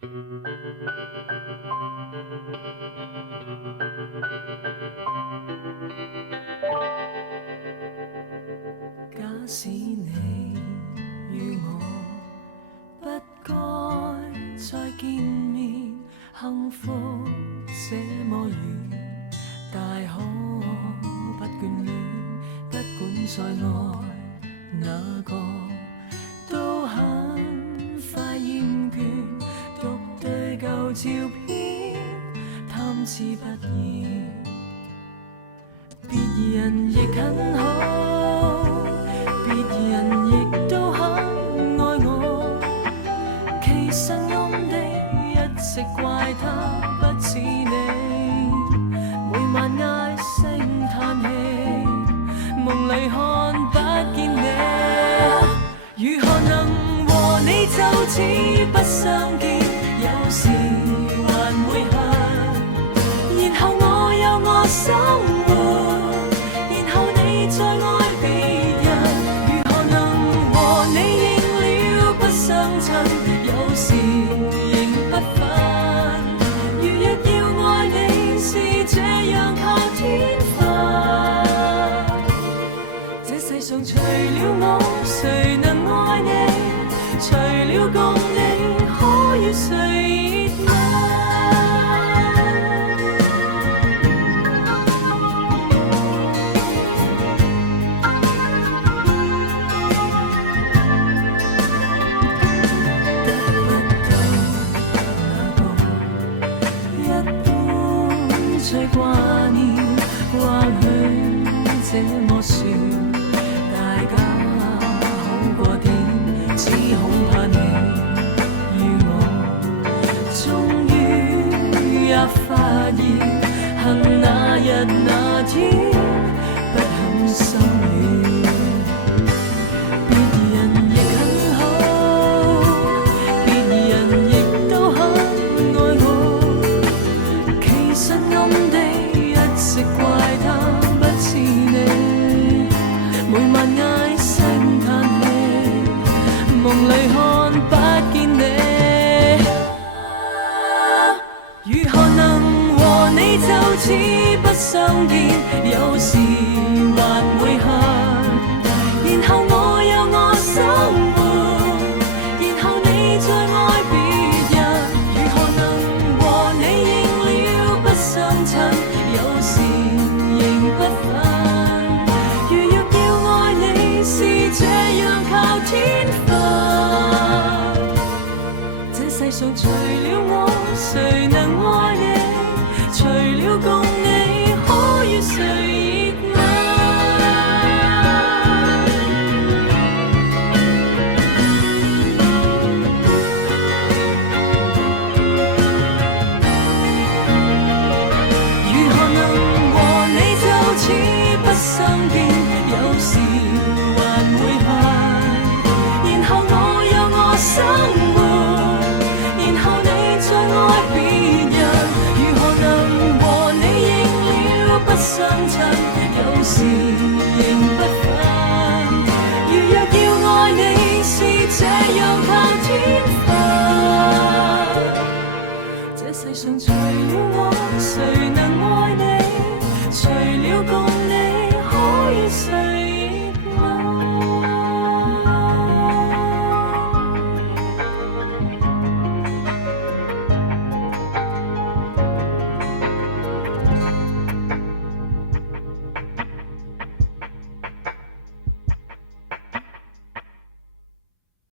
假使你與我不該再見面，幸福這麼遠，大可不眷戀，不管再愛哪個都很快厭倦，獨對舊照片貪之不厭，別人亦很好，別人亦都很愛我，其實暗地一直怪他不似你，每晚唉聲嘆氣，夢裡看不見你，如何能和你就此不相見？有時還會恨，然後我有我生活，然後你再愛別人，如何能和你應了不相襯？有時仍不忿，如若要愛你是這樣靠天分，這世上除了我誰能愛你？除了共你可與誰熱愛？最掛念，或許這麼說，大家好過點，只恐怕你與我，終於也發現，恨那日那天，不肯心軟。別人亦很好，別人亦都很愛我，其實暗地一直怪他不似你，每晚唉聲嘆氣，夢裡看不見你，如何能和你就此不相見？有時還會恨，然後我有我生活，然後你再愛別人，如何能和你應了不相襯？有時仍不忿，如若要愛你是這樣靠天分，這世上除了我誰能愛你？除了共你可與誰熱愛？如何能和你就此不相見？有時還會恨，然後我有我生活，然後你再愛別人，如何能和你應了不相襯？有時仍不忿，如若要愛你是這樣靠天分。